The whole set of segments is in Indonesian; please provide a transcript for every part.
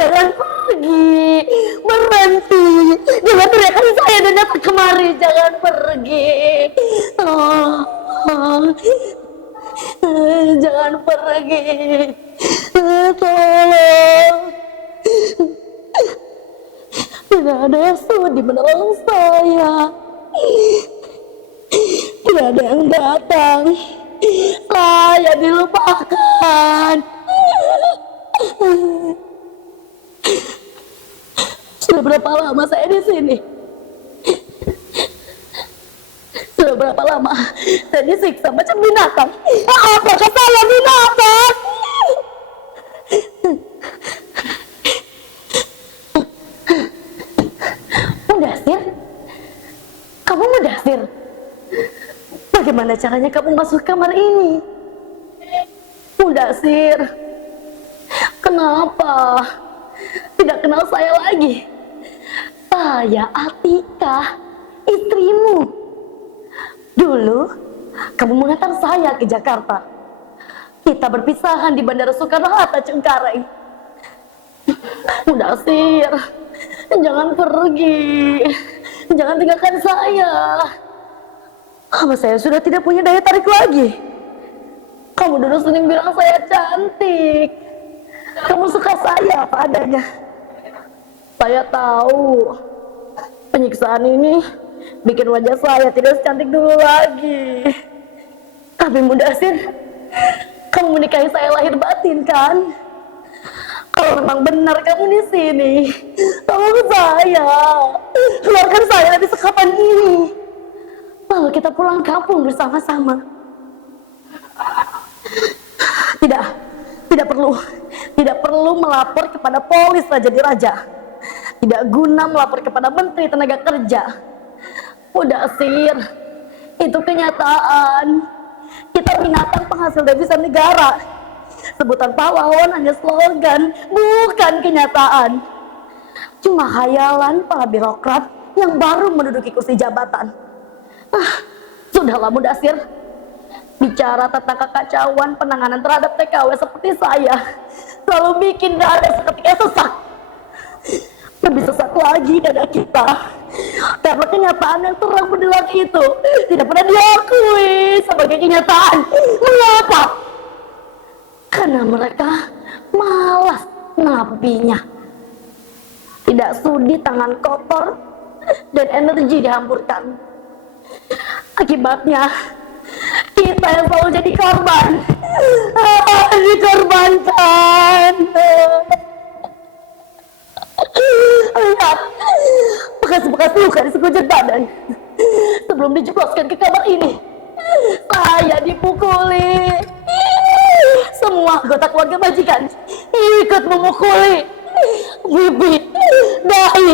jangan pergi, berhenti, jangan teriakan saya dan datang kemari, jangan pergi, jangan pergi, tolong. Tidak ada yang sudi menolong saya, tidak ada yang datang, saya dilupakan. Sudah berapa lama saya di sini? Sudah berapa lama saya disiksa macam binatang? Apakah saya binatang? Mudasir? Kamu Mudasir? Bagaimana caranya kamu masuk kamar ini? Mudasir, kenapa tidak kenal saya lagi? Saya Atika, istrimu. Dulu kamu mengantar saya ke Jakarta. Kita berpisahan di Bandara Soekarno-Hatta, Cengkareng. Mudasir, jangan pergi, jangan tinggalkan saya. Apa saya sudah tidak punya daya tarik lagi? Kamu dulu sering bilang saya cantik. Kamu suka saya apa adanya. Saya tahu penyiksaan ini bikin wajah saya tidak secantik dulu lagi. Tapi Mudasir, kamu menikahi saya lahir batin kan? Kalau memang benar kamu di sini, tolong saya, keluarkan saya dari sekapan ini. Lalu kita pulang kampung bersama-sama. Tidak perlu melapor kepada polis Raja Diraja. Tidak guna melapor kepada Menteri Tenaga Kerja. Mudasir, itu kenyataan. Kita binatang penghasil devisa negara. Sebutan pahlawan hanya slogan, bukan kenyataan. Cuma khayalan para birokrat yang baru menduduki kursi jabatan. Sudahlah Mudasir, bicara tentang kekacauan penanganan terhadap TKW seperti saya selalu bikin dada seketika sesak. Lebih sesak lagi dada kita karena kenyataan yang terang benderang itu tidak pernah diakui sebagai kenyataan. Mengapa? Karena mereka malas mengapinya. Tidak sudi tangan kotor dan energi dihamburkan. Akibatnya kita yang selalu jadi korban, dikorbankan. Lihat bekas-bekas luka di sekujur badan sebelum dijebloskan ke kamar ini. Saya dipukuli. Semua anggota keluarga majikan ikut memukuli. Bibi, dahi,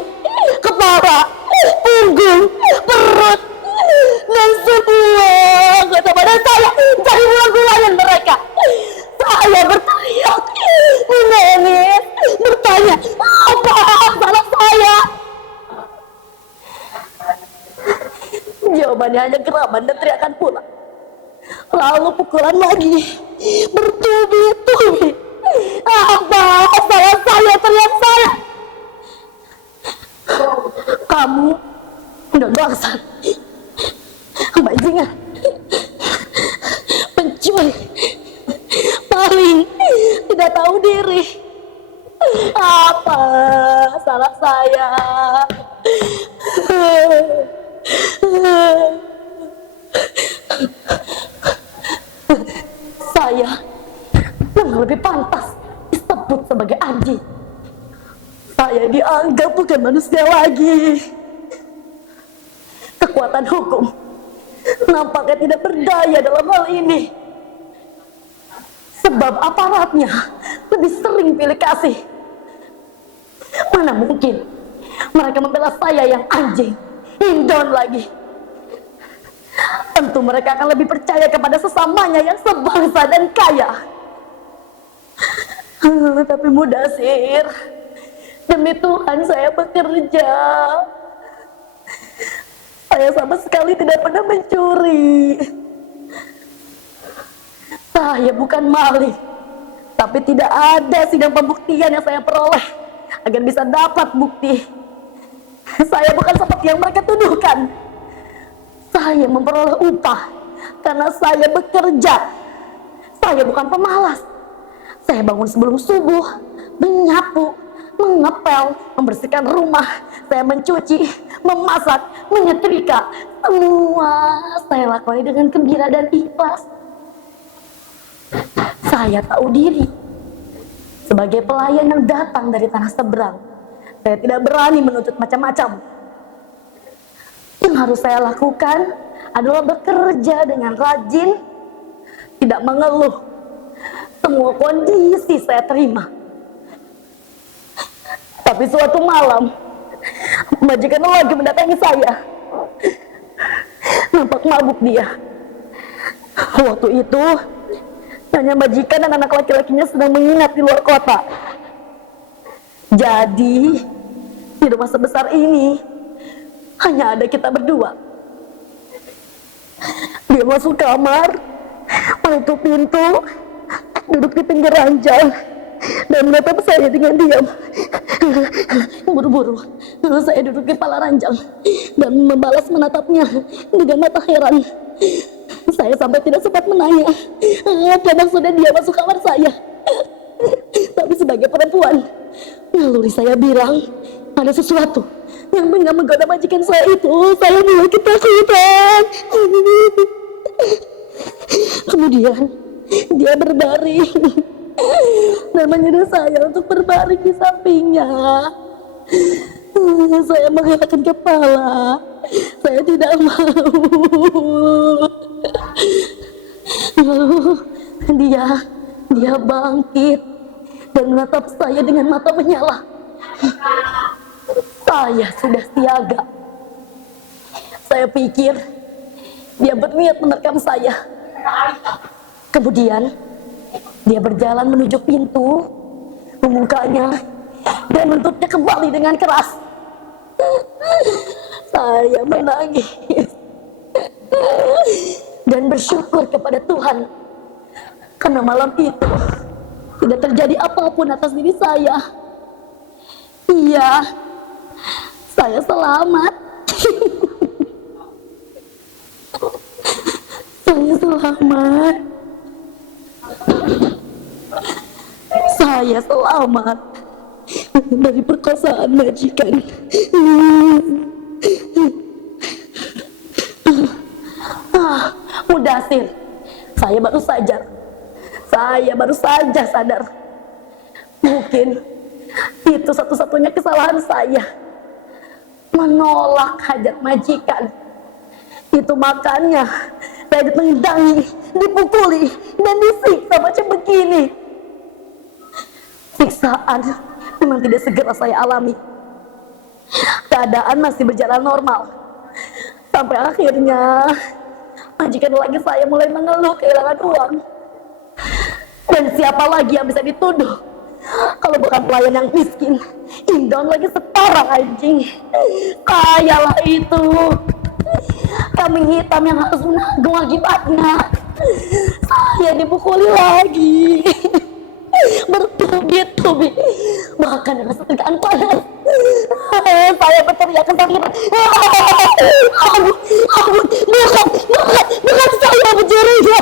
kepala, punggung, perut, dan semua anggota badan saya jadi ulang-ulangan mereka. Saya berteriak, menangis, bertanya, apa salah saya? Jawabannya hanya geraman dan teriakan pula. Lalu pukulan lagi, bertubi-tubi. Apa salah saya, teriak saya? Kamu udah bangsat, bajingan, pencuri, paling tidak tahu diri. Apa salah saya? Saya memang lebih pantas disebut sebagai anjing. Saya dianggap bukan manusia lagi. Kekuatan hukum nampaknya tidak berdaya dalam hal ini. Sebab aparatnya lebih sering pilih kasih. Mana mungkin mereka membela saya yang anjing, Indon lagi. Tentu mereka akan lebih percaya kepada sesamanya yang sebangsa dan kaya. Tapi Mudasir, demi Tuhan saya bekerja. Saya sama sekali tidak pernah mencuri. Saya bukan maling. Tapi tidak ada sidang pembuktian yang saya peroleh agar bisa dapat bukti. Saya bukan seperti yang mereka tuduhkan. Saya memperoleh upah karena saya bekerja. Saya bukan pemalas. Saya bangun sebelum subuh, menyapu, mengepel, membersihkan rumah. Saya mencuci, memasak, menyetrika. Semua saya lakukan dengan gembira dan ikhlas. Saya tahu diri. Sebagai pelayan yang datang dari tanah seberang, saya tidak berani menuntut macam-macam. Yang harus saya lakukan adalah bekerja dengan rajin, tidak mengeluh. Semua kondisi saya terima. Tapi suatu malam, majikan lagi mendatangi saya. Nampak mabuk dia. Waktu itu, hanya majikan dan anak laki-lakinya sedang menginap di luar kota. Jadi, di rumah sebesar ini, hanya ada kita berdua. Dia masuk kamar, menutup pintu, duduk di pinggir ranjang, dan menatap saya dengan diam. Buru-buru, saya duduk di kepala ranjang dan membalas menatapnya dengan mata heran. Saya sampai tidak sempat menanya apa maksudnya dia masuk kamar saya. Tapi sebagai perempuan, naluri saya bilang ada sesuatu yang tengah menggoda majikan saya itu. Saya mulai ketakutan. Kemudian dia berbaring dan menyuruh saya untuk berbaring di sampingnya. Saya menggelakkan kepala. Saya tidak mau. Lalu dia bangkit dan menatap saya dengan mata menyala. Saya sudah siaga. Saya pikir dia berniat menerkam saya. Kemudian dia berjalan menuju pintu, membukanya dan menutupnya kembali dengan keras. Saya menangis dan bersyukur kepada Tuhan karena malam itu tidak terjadi apapun atas diri saya. Iya, saya selamat. Saya selamat. Saya selamat dari perkosaan majikan. Mudasir, saya baru saja sadar. Mungkin itu satu-satunya kesalahan saya, menolak hajat majikan. Itu makanya saya ditendangi, dipukuli, dan disiksa macam begini. Siksaan memang tidak segera saya alami. Keadaan masih berjalan normal. Sampai akhirnya majikan lagi saya mulai mengeluh kehilangan uang. Dan siapa lagi yang bisa dituduh kalau bukan pelayan yang miskin, indon lagi setara anjing. Kayalah itu. Kambing hitam yang harus menanggung akibatnya. Saya dipukuli lagi, bertubi-tubi, bahkan dengan setegaan panas. Saya berteriak ketakutan. Bukan saya pencurinya.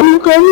Bukan